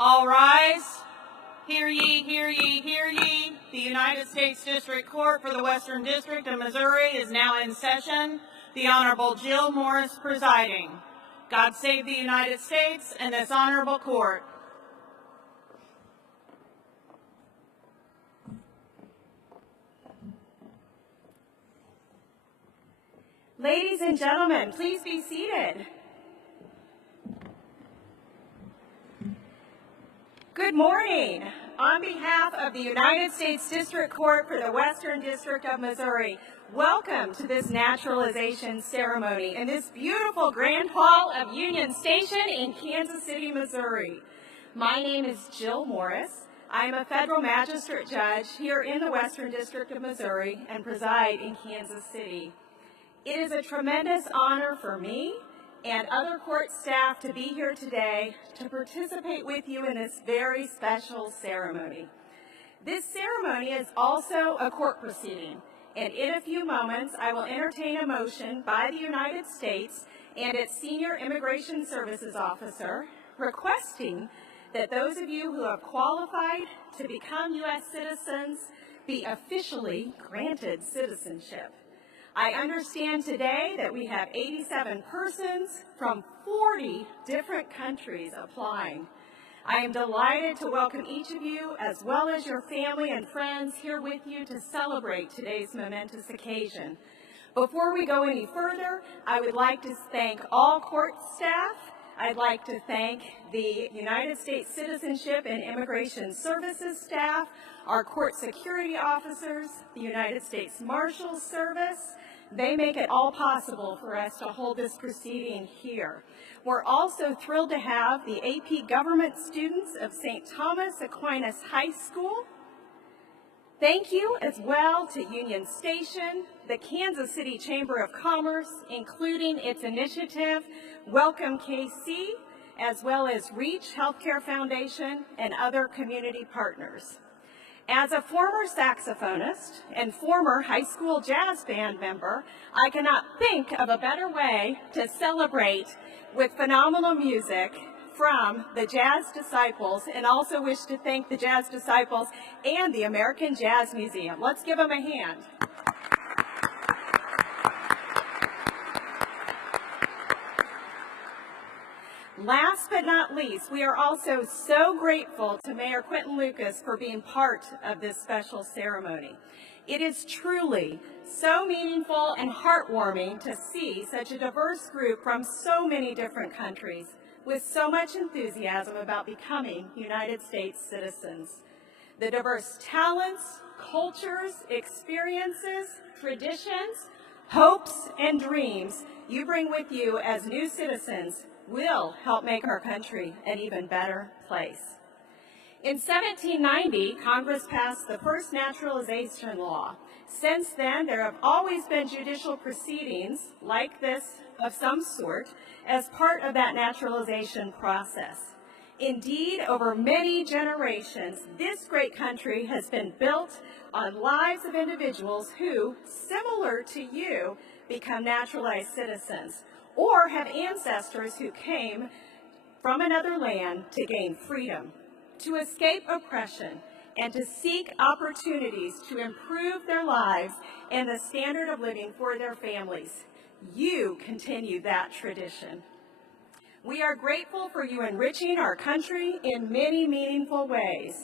All rise. Hear ye, hear ye, hear ye. The United States District Court for the Western District of Missouri is now in session. The Honorable Jill Morris presiding. God save the United States and this honorable court. Ladies and gentlemen, please be seated. Good morning. On behalf of the United States District Court for the Western District of Missouri, welcome to this naturalization ceremony in this beautiful Grand Hall of Union Station in Kansas City, Missouri. My name is Jill Morris. I'm a federal magistrate judge here in the Western District of Missouri and preside in Kansas City. It is a tremendous honor for me and other court staff to be here today to participate with you in this very special ceremony. This ceremony is also a court proceeding, and in a few moments I will entertain a motion by the United States and its Senior Immigration Services Officer requesting that those of you who have qualified to become U.S. citizens be officially granted citizenship. I understand today that we have 87 persons from 40 different countries applying. I am delighted to welcome each of you, as well as your family and friends, here with you to celebrate today's momentous occasion. Before we go any further, I would like to thank all court staff. I'd like to thank the United States Citizenship and Immigration Services staff, our court security officers, the United States Marshals Service. They make it all possible for us to hold this proceeding here. We're also thrilled to have the AP Government students of St. Thomas Aquinas High School. Thank you as well to Union Station, the Kansas City Chamber of Commerce, including its initiative, Welcome KC, as well as Reach Healthcare Foundation and other community partners. As a former saxophonist and former high school jazz band member, I cannot think of a better way to celebrate with phenomenal music from the Jazz Disciples, and also wish to thank the Jazz Disciples and the American Jazz Museum. Let's give them a hand. Last but not least, we are also so grateful to Mayor Quentin Lucas for being part of this special ceremony. It is truly so meaningful and heartwarming to see such a diverse group from so many different countries with so much enthusiasm about becoming United States citizens. The diverse talents, cultures, experiences, traditions, hopes, and dreams you bring with you as new citizens will help make our country an even better place. In 1790, Congress passed the first naturalization law. Since then, there have always been judicial proceedings like this of some sort as part of that naturalization process. Indeed, over many generations, this great country has been built on lives of individuals who, similar to you, become naturalized citizens, or have ancestors who came from another land to gain freedom, to escape oppression, and to seek opportunities to improve their lives and the standard of living for their families. You continue that tradition. We are grateful for you enriching our country in many meaningful ways.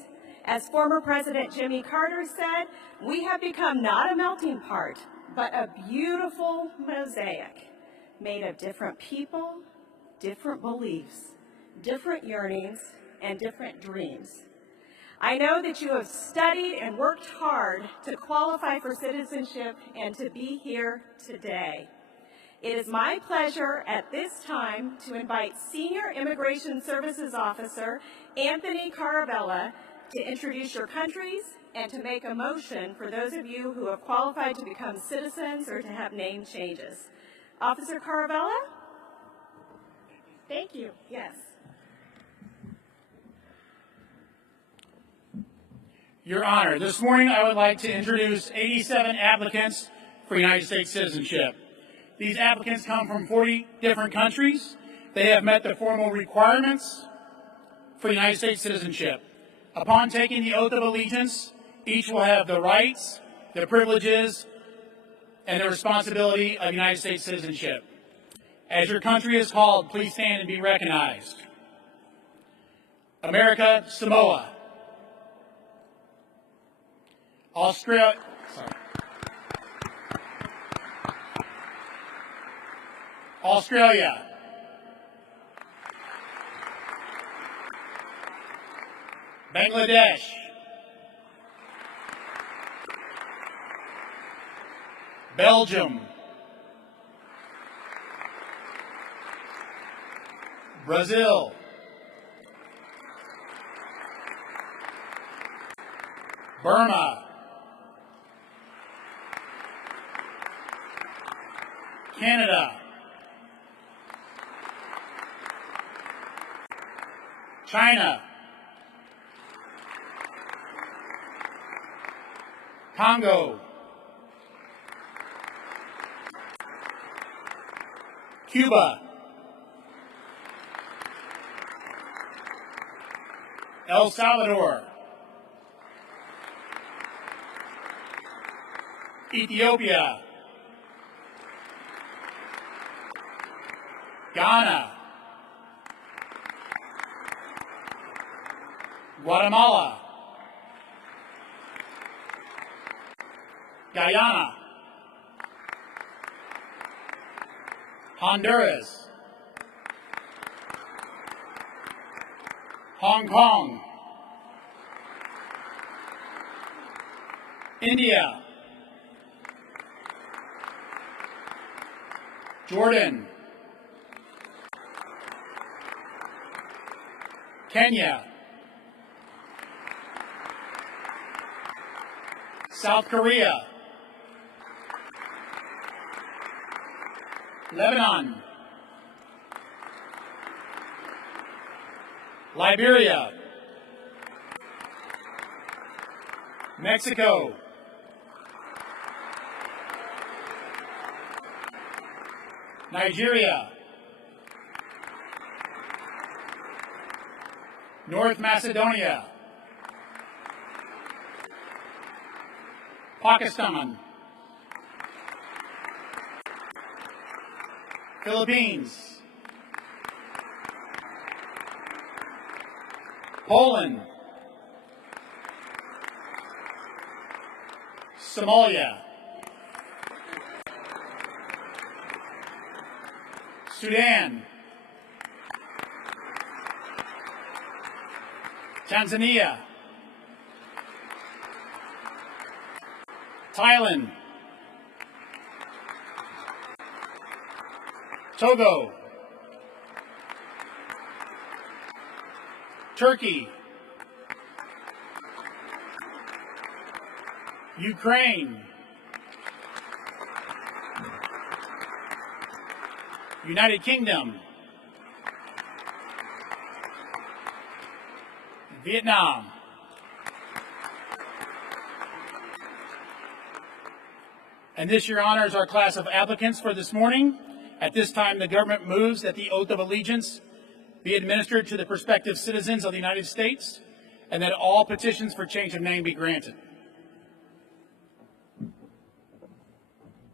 As former President Jimmy Carter said, we have become not a melting pot, but a beautiful mosaic made of different people, different beliefs, different yearnings, and different dreams. I know that you have studied and worked hard to qualify for citizenship and to be here today. It is my pleasure at this time to invite Senior Immigration Services Officer Anthony Caravella to introduce your countries and to make a motion for those of you who have qualified to become citizens or to have name changes. Officer Caravella? Thank you. Yes. Your Honor, this morning I would like to introduce 87 applicants for United States citizenship. These applicants come from 40 different countries. They have met the formal requirements for the United States citizenship. Upon taking the oath of allegiance, each will have the rights, the privileges, and the responsibility of United States citizenship. As your country is called, please stand and be recognized. America, Samoa. Australia, Bangladesh, Belgium, Brazil, Burma, Canada, China, Congo, Cuba, El Salvador, Ethiopia, Ghana, Guatemala, Guyana, Honduras, Hong Kong, India, Jordan, Kenya, South Korea, Lebanon, Liberia, Mexico, Nigeria, North Macedonia, Pakistan, Philippines, Poland, Somalia, Sudan, Tanzania, Thailand, Togo, Turkey, Ukraine, United Kingdom, Vietnam, and this, Your Honor, is our class of applicants for this morning. At this time, the government moves that the oath of allegiance be administered to the prospective citizens of the United States and that all petitions for change of name be granted.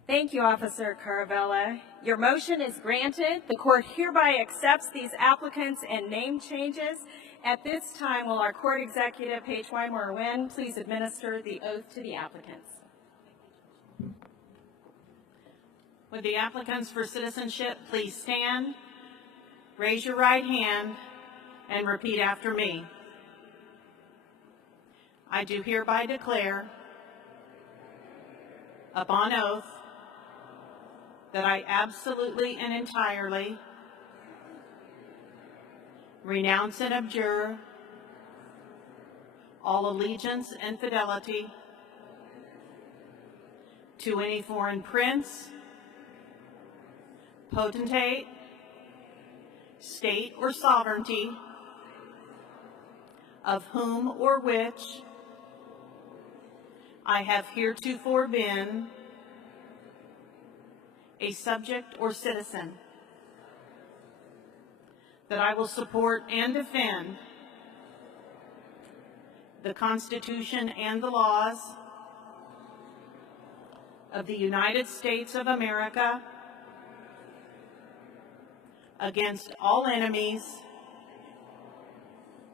Thank you, Officer Caravella. Your motion is granted. The court hereby accepts these applicants and name changes. At this time, will our court executive, Paige Wynmour-Wynn, please administer the oath to the applicants. Would the applicants for citizenship please stand, raise your right hand, and repeat after me. I do hereby declare, upon oath, that I absolutely and entirely renounce and abjure all allegiance and fidelity to any foreign prince, potentate, state, or sovereignty, of whom or which I have heretofore been a subject or citizen, that I will support and defend the Constitution and the laws of the United States of America against all enemies,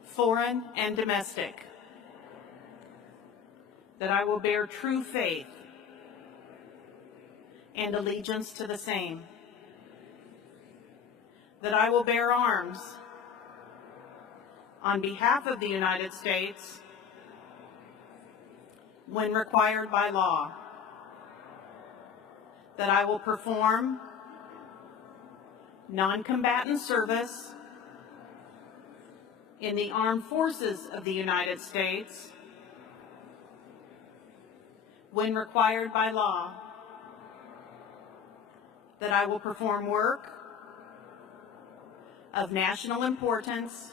foreign and domestic, that I will bear true faith and allegiance to the same, that I will bear arms on behalf of the United States when required by law, that I will perform non-combatant service in the armed forces of the United States when required by law, that I will perform work of national importance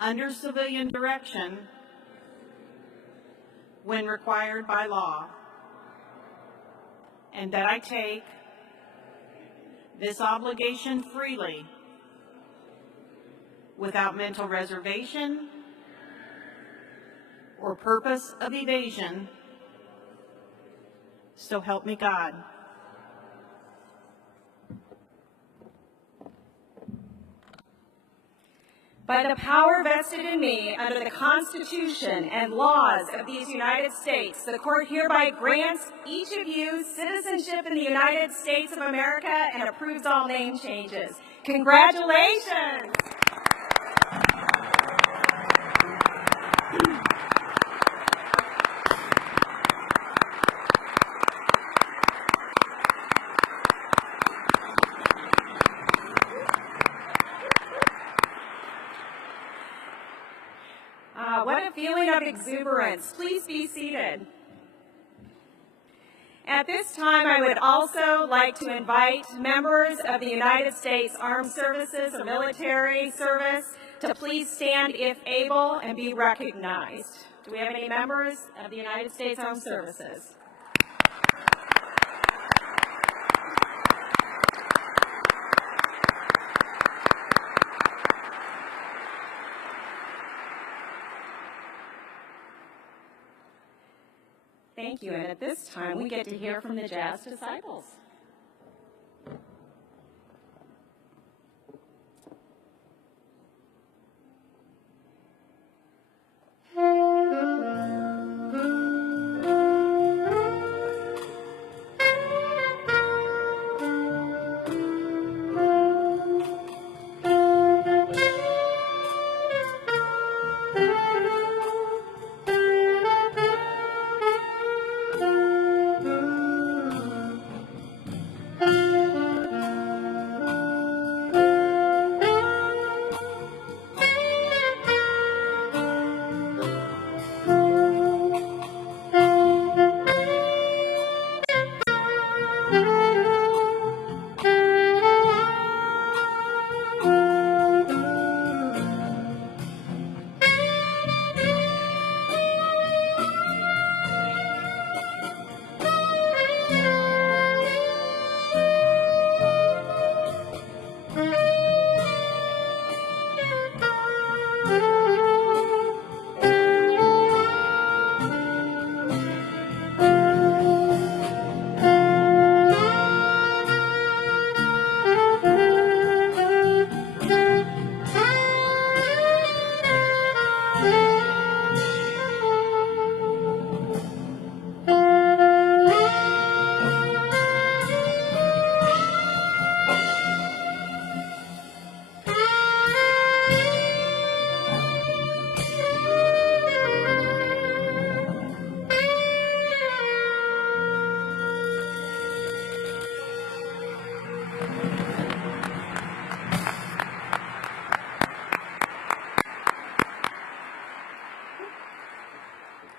under civilian direction when required by law, and that I take this obligation freely without mental reservation or purpose of evasion, so help me God. By the power vested in me under the Constitution and laws of these United States, the court hereby grants each of you citizenship in the United States of America and approves all name changes. Congratulations! What a feeling of exuberance. Please be seated. At this time, I would also like to invite members of the United States Armed Services or military service to please stand if able and be recognized. Do we have any members of the United States Armed Services? Thank you, and at this time we get to hear from the Jazz Disciples.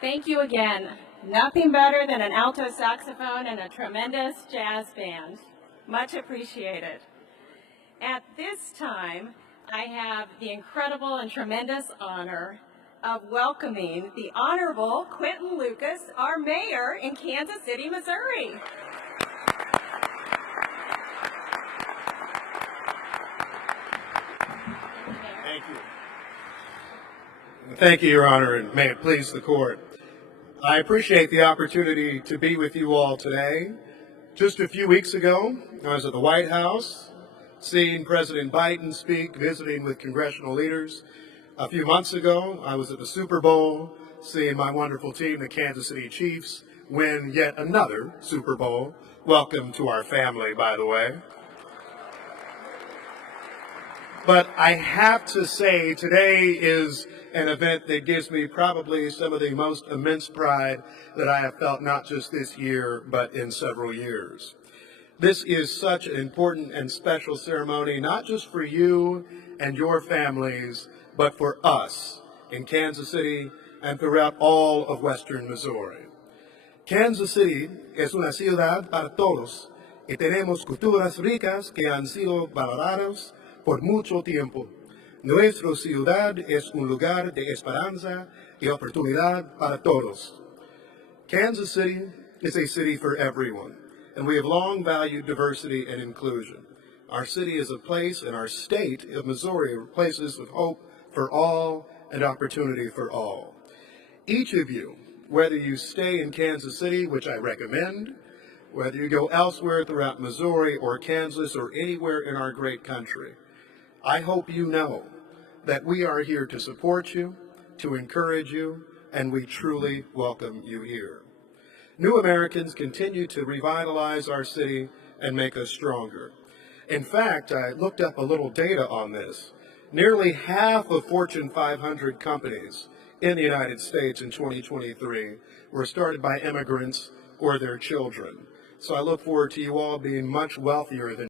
Thank you again. Nothing better than an alto saxophone and a tremendous jazz band. Much appreciated. At this time, I have the incredible and tremendous honor of welcoming the Honorable Quentin Lucas, our mayor in Kansas City, Missouri. Thank you. Thank you, Your Honor, and may it please the court. I appreciate the opportunity to be with you all today. Just a few weeks ago, I was at the White House, seeing President Biden speak, visiting with congressional leaders. A few months ago, I was at the Super Bowl, seeing my wonderful team, the Kansas City Chiefs, win yet another Super Bowl. Welcome to our family, by the way. But I have to say, today is an event that gives me probably some of the most immense pride that I have felt not just this year, but in several years. This is such an important and special ceremony, not just for you and your families, but for us in Kansas City and throughout all of Western Missouri. Kansas City es una ciudad para todos y tenemos culturas ricas que han sido valoradas por mucho tiempo. Nuestra ciudad es un lugar de esperanza y oportunidad para todos. Kansas City is a city for everyone, and we have long valued diversity and inclusion. Our city is a place, and our state of Missouri are places of hope for all and opportunity for all. Each of you, whether you stay in Kansas City, which I recommend, whether you go elsewhere throughout Missouri or Kansas or anywhere in our great country, I hope you know that we are here to support you, to encourage you, and we truly welcome you here. New Americans continue to revitalize our city and make us stronger. In fact, I looked up a little data on this. Nearly half of Fortune 500 companies in the United States in 2023 were started by immigrants or their children. So I look forward to you all being much wealthier than